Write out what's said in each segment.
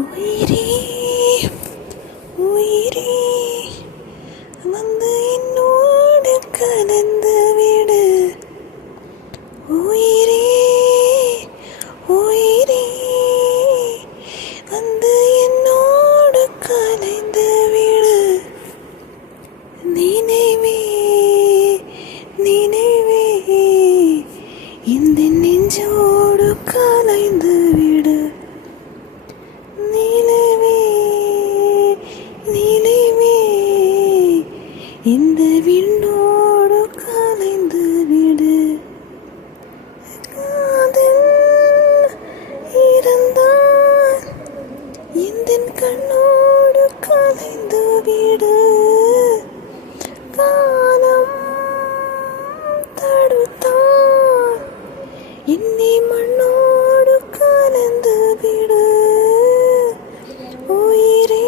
உயிரே உயிரே வந்து என்னோடு கலந்து விடு. உயிரே உயிரே வந்து என்னோடு கலந்து விடு. நினைவே நினைவே இந்த நெஞ்சோடு கலைந்து விடு. நிலவே நிலவே இந்த விண்ணோடு கலைந்து விடு. காதல் இருந்தால் இந்த கண்ணோடு கலைந்து விடு. காலம் தடுத்தால் என்னை மண்ணோடு கலந்து விடு. உயிரே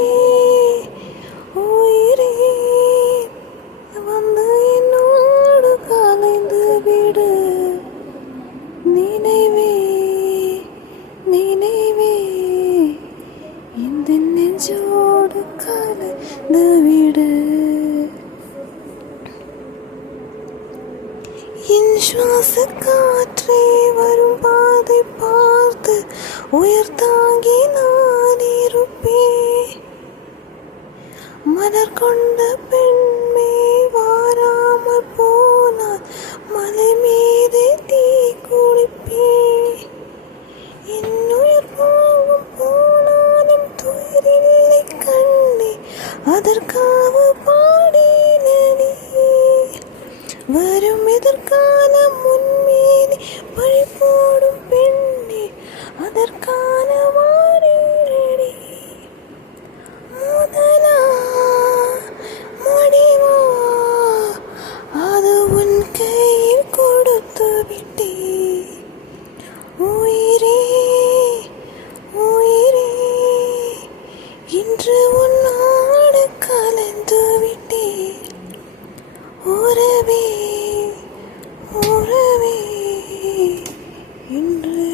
உயிரே வந்து என்னோடு கலந்து விடு. நினைவே நினைவே இந்த நெஞ்சோடு கலந்து விடு. என் சுவாச காற்றே வரும் பாதை பார்த்து உயிர் தாங்கி நான் இருப்பேன். மலர் கொண்ட பெண்மே வாராமல் போனால் மலை மீது தீ குளிப்பேன். என் உயிர் போகும் போனாலும் துயரில்லை கண்ணே, அதற்காக பாடினே. வரும் எதிர்காலம் முன்மீனி பழி போடும் பெண்ணே, அதற்கான வாடினே. முதலா முடிவா அது உன் கையில் கொடுத்து விட்டே. உயிரே உயிரே இன்று உன்னோடு கலந்து விட்டே. உறவே உறவே இன்று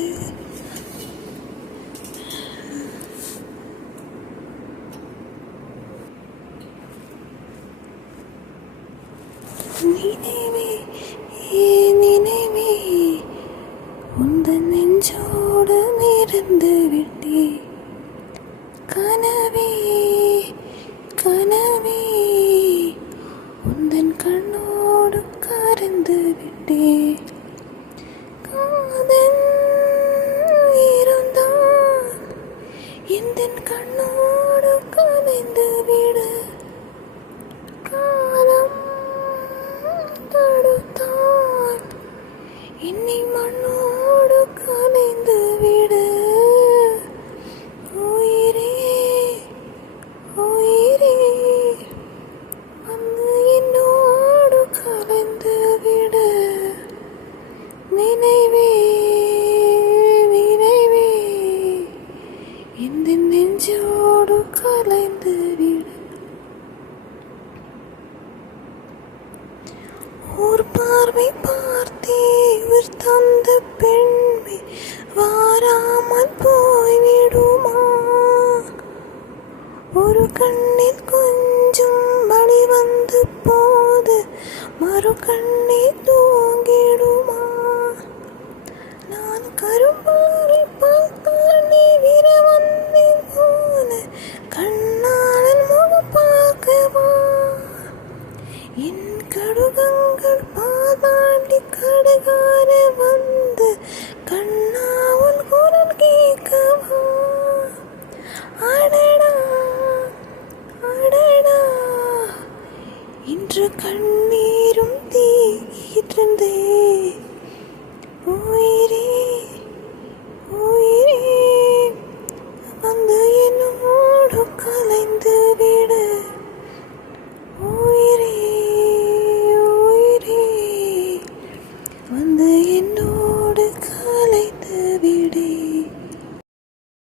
நினைவே நினைவே உந்தன் நெஞ்சோடு நிறைந்து விட்டே. கனவே கனவே உந்தன் கண்ணோடு கரைந்து விட்டே. காதல் இருந்தால் எந்தன் கண்ணோடு கலைந்து விடு. காலம் தடுத்தால் என்னை மண்ணோடு கலைந்து விடு. உயிரே உயிரே வந்து என்னோடு கலந்து விடு. நினைவே நினைவே இந்த நெஞ்சோடு கலைந்து விடு. ஒரு பார்வை பார்த்தே உயிர் தந்த பெண்மை வாராமல் போய்விடுமா? ஒரு கண்ணில் கொஞ்சம் வழி வந்து போது மறு கண்ணில் தூங்கிடுமா? நான் கரும்பாறை பார்த்தால் நீ விர வந்தேன் போல கண்ணாளன் முகம் பார்க்கவா? என் கடுகங்கள் பாதாண்டி கடுகார வந்து கண்ணாவன் குரல் கேட்கவா? அடடா அடடா இன்று கண்ணீரும் தீர்ந்தே.